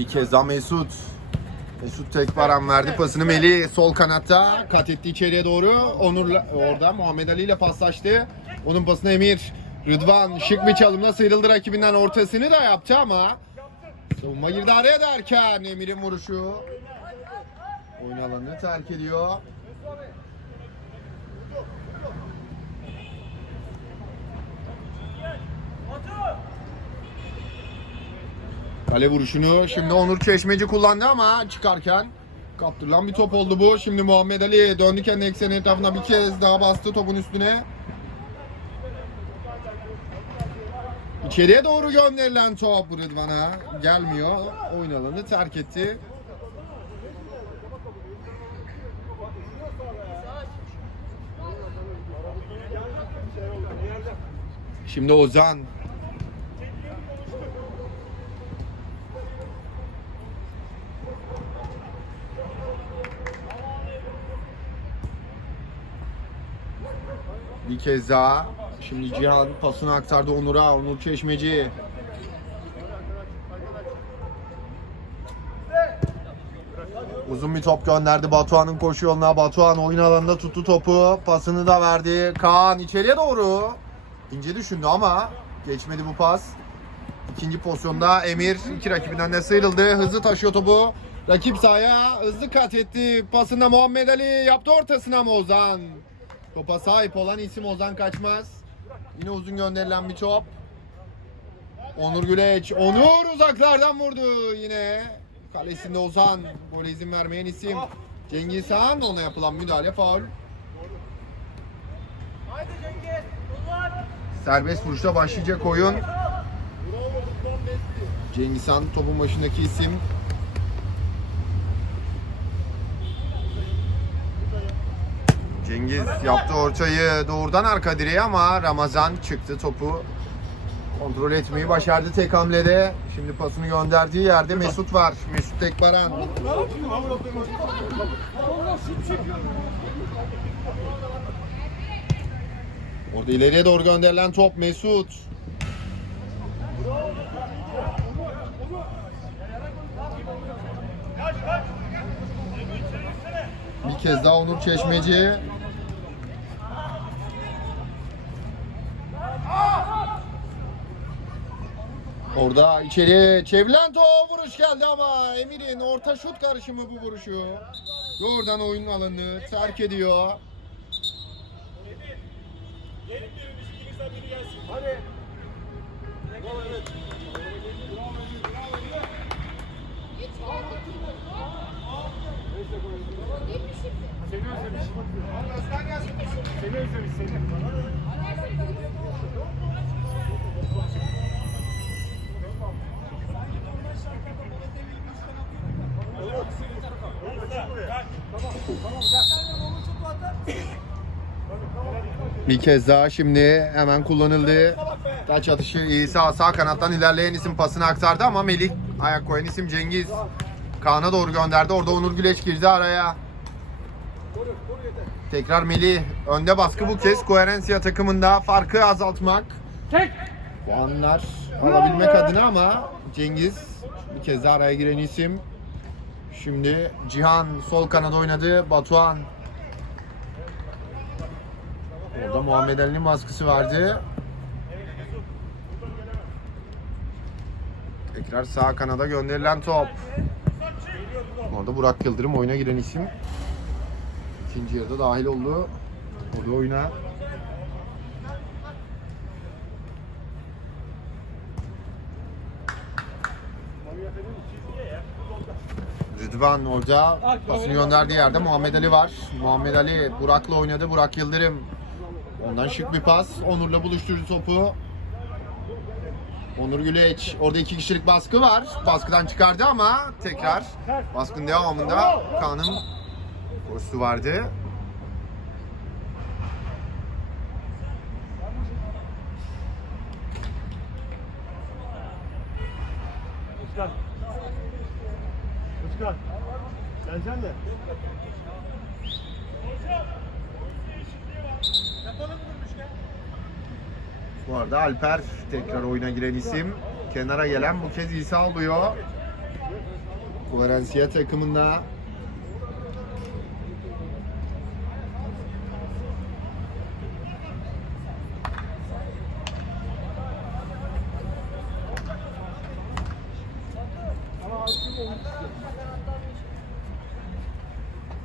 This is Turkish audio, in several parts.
Bir kez daha Mesut. Mesut tek param verdi pasını Melih sol kanatta kat etti içeriye doğru. Onur'la orada Muhammed Ali ile paslaştı. Onun pasını Emir. Rıdvan şık bir çalımla sıyrıldı rakibinden ortasını da yaptı ama savunma girdi araya derken Emir'in vuruşu oyun alanını terk ediyor. Kale vuruşunu şimdi Onur Çeşmeci kullandı ama çıkarken kaptırılan bir top oldu bu. Şimdi Muhammed Ali döndü kendi ekseni etrafına bir kez daha bastı topun üstüne. İçeriye doğru gönderilen top Rıdvan'a gelmiyor. Oyun alanı terk etti. Şimdi Ozan Bir kez daha. Şimdi Cihan pasını aktardı Onur'a. Onur Çeşmeci. Uzun bir top gönderdi Batuhan'ın koşu yoluna. Batuhan oyun alanında tuttu topu. Pasını da verdi. Kaan içeriye doğru. İnce düşündü ama geçmedi bu pas. İkinci pozisyonda Emir iki rakibinden de sıyrıldı. Hızlı taşıyor topu. Rakip sahaya hızlı kat etti. Pasında Muhammed Ali yaptı ortasına mı Ozan? Topa sahip olan isim Ozan Kaçmaz. Yine uzun gönderilen bir top. Onur Güleç. Onur uzaklardan vurdu yine. Kalesinde Ozan. Gole izin vermeyen isim. Cengiz Han. Ona yapılan müdahale faul. Serbest vuruşta başlayacak oyun. Cengiz Han topun başındaki isim. Cengiz yaptı ortayı doğrudan arka direğe ama Ramazan çıktı topu kontrol etmeyi başardı tek hamlede. Şimdi pasını gönderdiği yerde Mesut var. Mesut Tekbaran. Orada ileriye doğru gönderilen top Mesut. Bir kez daha Onur Çeşmeci. Orada içeriye çevrilen vuruş geldi ama Emir'in orta şut karışımı bu vuruşu. Doğrudan oyun alanını terk ediyor. Seni özlemiş. Seni özlemiş seni. Bir kez daha şimdi hemen kullanıldı. Taç atışı İsa sağ kanattan ilerleyen isim pasını aktardı ama Melik ayak koyan isim Cengiz. Kaan'a doğru gönderdi. Orada Onur Güleç girdi araya. Tekrar Melih önde baskı bu kez Koherensiya takımında farkı azaltmak. Puanlar alabilmek adına ama Cengiz bir kez daha araya giren isim. Şimdi Cihan sol kanada oynadı. Batuhan Orada Muhammed Ali'nin baskısı vardı. Tekrar sağ kanada gönderilen top. Orada Burak Yıldırım oyuna giren isim. İkinci yarıda dahil oldu. O da oyuna. Rıdvan orada pasını gönderdiği yerde Muhammed Ali var. Muhammed Ali Burak'la oynadı. Burak Yıldırım. Ondan şık bir pas. Onur'la buluşturdu topu. Onur Güleç. Orada iki kişilik baskı var. Baskıdan çıkardı ama tekrar baskının devamında Kaan'ın koşusu vardı. Geleceksin de. Bu arada Alper tekrar oyuna giren isim. Kenara gelen bu kez İsa oluyor. Valencia takımında.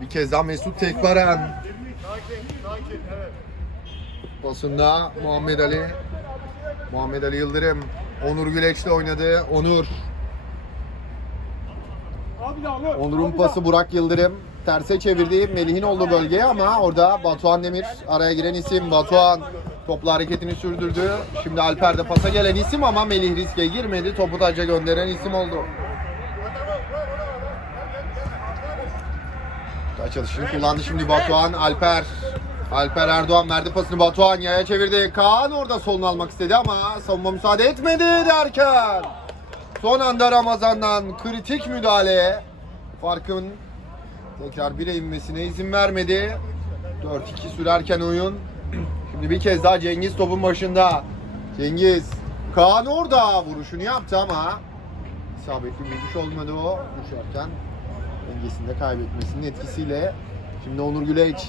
Bir kez daha Mesut Tekvaren. Pasında Muhammed Ali. Muhammed Ali Yıldırım. Onur Güleç'le oynadı. Onur. Onur'un pası Burak Yıldırım. Terse çevirdi Melih'in olduğu bölgeye ama orada Batuhan Demir araya giren isim. Batuhan topla hareketini sürdürdü. Şimdi Alper de pasa gelen isim ama Melih riske girmedi. Topu taca gönderen isim oldu. Taç atışını kullandı şimdi Batuhan. Alper. Alper Erdoğan verdi pasını Batuhan yaya çevirdi. Kaan orada solunu almak istedi ama savunma müsaade etmedi derken. Son anda Ramazan'dan kritik müdahale. Farkın tekrar 1'e inmesine izin vermedi. 4-2 sürerken oyun. Şimdi bir kez daha Cengiz topun başında. Cengiz. Kaan orada vuruşunu yaptı ama isabetli bir vuruş olmadı o. Düşerken dengesini de kaybetmesinin etkisiyle. Şimdi Onur Güleç.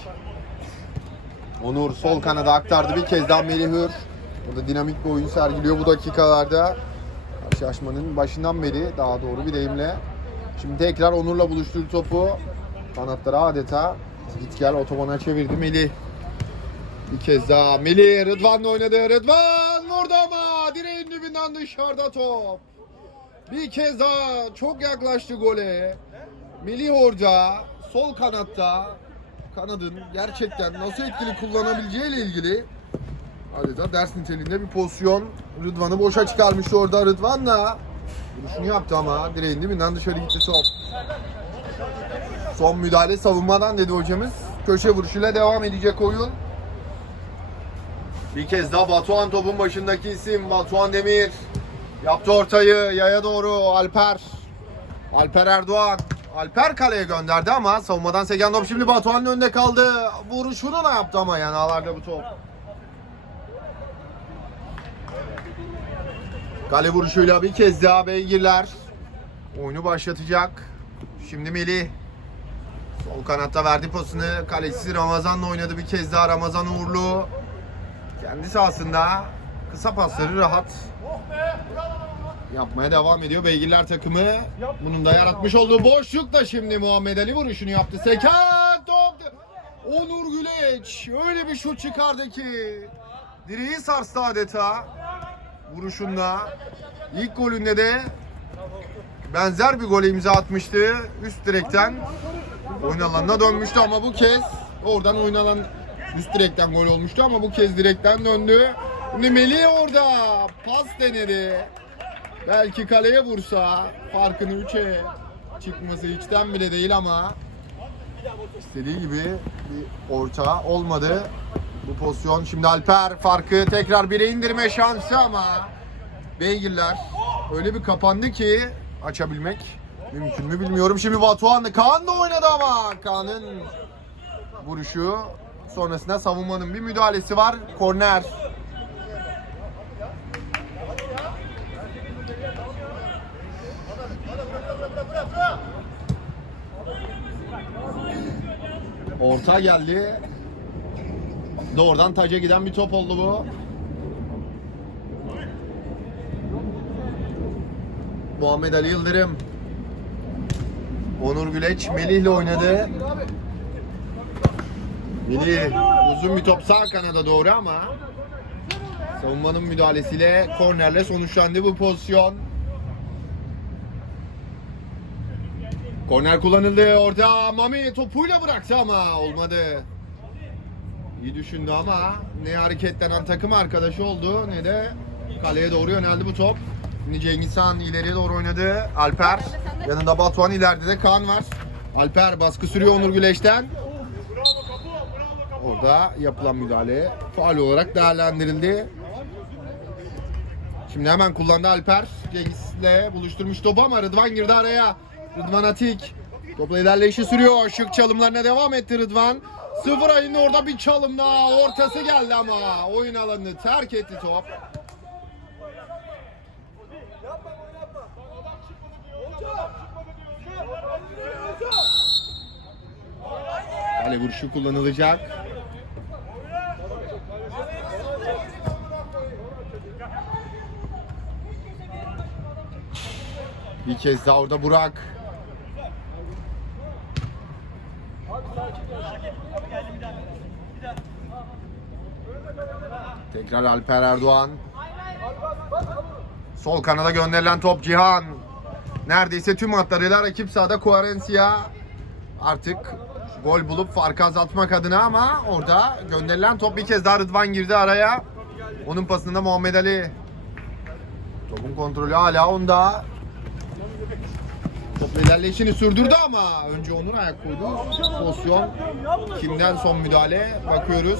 Onur sol kanada aktardı bir kez daha Melih Hür. Burada dinamik bir oyun sergiliyor bu dakikalarda. Karşılaşmanın başından beri daha doğru bir deyimle. Şimdi tekrar Onur'la buluşturdu topu. Kanatlara adeta git gel otobana çevirdi Melih. Bir kez daha Melih Rıdvan'la oynadı. Rıdvan vurdu ama direğin dibinden dışarıda top. Bir kez daha çok yaklaştı gole. Melih orada sol kanatta kanadın gerçekten nasıl etkili kullanabileceğiyle ilgili adeta ders niteliğinde bir pozisyon. Rıdvan'ı boşa çıkarmıştı orada. Rıdvan'la vuruşunu yaptı ama direğin dibinden dışarı gitti top. Son müdahale savunmadan dedi hocamız. Köşe vuruşuyla devam edecek oyun. Bir kez daha Batuhan topun başındaki isim Batuhan Demir. Yaptı ortayı yaya doğru Alper. Alper Erdoğan. Alper kaleye gönderdi ama savunmadan seken top şimdi Batuhan'ın önünde kaldı. Vuruşunu da yaptı ama yanağlarda bu top. Kale vuruşuyla bir kez daha Beygirler oyunu başlatacak. Şimdi Melih sol kanatta verdi pasını. Kalesi Ramazan'la oynadı bir kez daha Ramazan Uğurlu. Kendi sahasında kısa pasları rahat yapmaya devam ediyor Beygirler takımı. Bunun da yaratmış olduğu boşluk da şimdi Muhammed Ali vuruşunu yaptı. Seken top. Onur Güleç öyle bir şut çıkardı ki direği sarstı adeta vuruşunda. İlk golünde de benzer bir gole imza atmıştı üst direkten. Oyun alanına dönmüştü ama bu kez oradan oyun alan üst direkten gol olmuştu ama bu kez direkten döndü. Şimdi Melih orada pas denedi. Belki kaleye vursa farkını 3'e çıkması içten bile değil ama istediği gibi bir orta olmadı. Bu pozisyon şimdi Alper farkı tekrar 1'e indirme şansı ama Beygirler öyle bir kapandı ki açabilmek mümkün mü bilmiyorum. Şimdi Batuhan Kaan da oynadı ama Kaan'ın vuruşu sonrasında savunmanın bir müdahalesi var. Korner. Orta geldi. Doğrudan taca giden bir top oldu bu. Muhammed Ali Yıldırım. Onur Güleç Melih ile oynadı. Melih uzun bir top sağ kanada doğru ama savunmanın müdahalesiyle kornerle sonuçlandı bu pozisyon. Korner kullanıldı orada Mami topuyla bıraktı ama olmadı. İyi düşündü ama ne hareketlenen takım arkadaşı oldu ne de kaleye doğru yöneldi bu top. Şimdi Cengiz Han ileriye doğru oynadı. Alper yanında Batuhan ileride de Kaan var. Alper baskı sürüyor Onur Güleç'ten. Orada yapılan müdahale faal olarak değerlendirildi. Şimdi hemen kullandı Alper. Cengiz'le buluşturmuş topu ama Rıdvan girdi araya. Rıdvan Atik. Topla ilerleyişi sürüyor. Şık çalımlarına devam etti Rıdvan. Sıfır ayında orada bir çalım daha. Ortası geldi ama oyun alanını terk etti top. Kale vuruşu kullanılacak. Bir kez daha orada Burak. Tekrar Alper Erdoğan. Sol kanada gönderilen top Cihan. Neredeyse tüm hatlarıyla rakip sahada Quarencia artık gol bulup farkı azaltmak adına ama orada gönderilen top bir kez daha Rıdvan girdi araya. Onun pasında Muhammed Ali. Topun kontrolü hala onda. Top ilerleyişini sürdürdü ama önce Onur ayak koydu. Pozisyon kimden son müdahale bakıyoruz.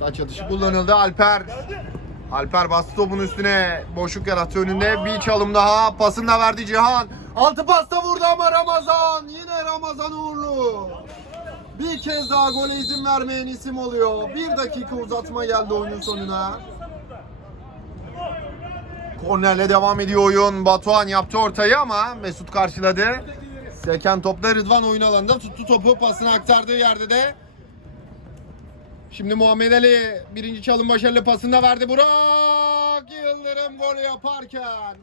Taç atışı kullanıldı Alper. Alper bastı topun üstüne. Boşluk yarattı önünde. Bir çalım daha. Pasını da verdi Cihan. Altı pasta vurdu ama Ramazan. Yine Ramazan Uğurlu. Bir kez daha gole izin vermeyen isim oluyor. Bir dakika uzatma geldi oyunun sonuna. Kornerle devam ediyor oyun. Batuhan yaptı ortayı ama Mesut karşıladı. Seken topla Rıdvan oyun alanında tuttu topu. Pasını aktardığı yerde de Şimdi Muhammed Ali birinci çalım başarılı pasını da verdi. Burak Yıldırım golü yaparken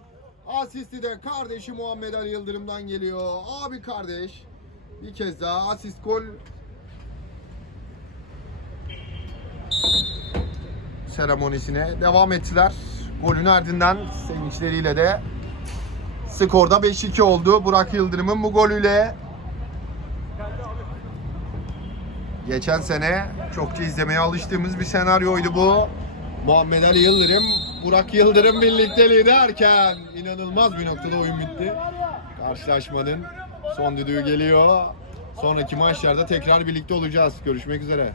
asisti de kardeşi Muhammed Ali Yıldırım'dan geliyor. Abi kardeş bir kez daha asist gol seremonisine devam ettiler. Golün ardından sevinçleriyle de skorda 5-2 oldu. Burak Yıldırım'ın bu golüyle Geçen sene çokça izlemeye alıştığımız bir senaryoydu bu. Muhammed Ali Yıldırım, Burak Yıldırım birlikteliği derken inanılmaz bir noktada oyun bitti. Karşılaşmanın son düdüğü geliyor. Sonraki maçlarda tekrar birlikte olacağız. Görüşmek üzere.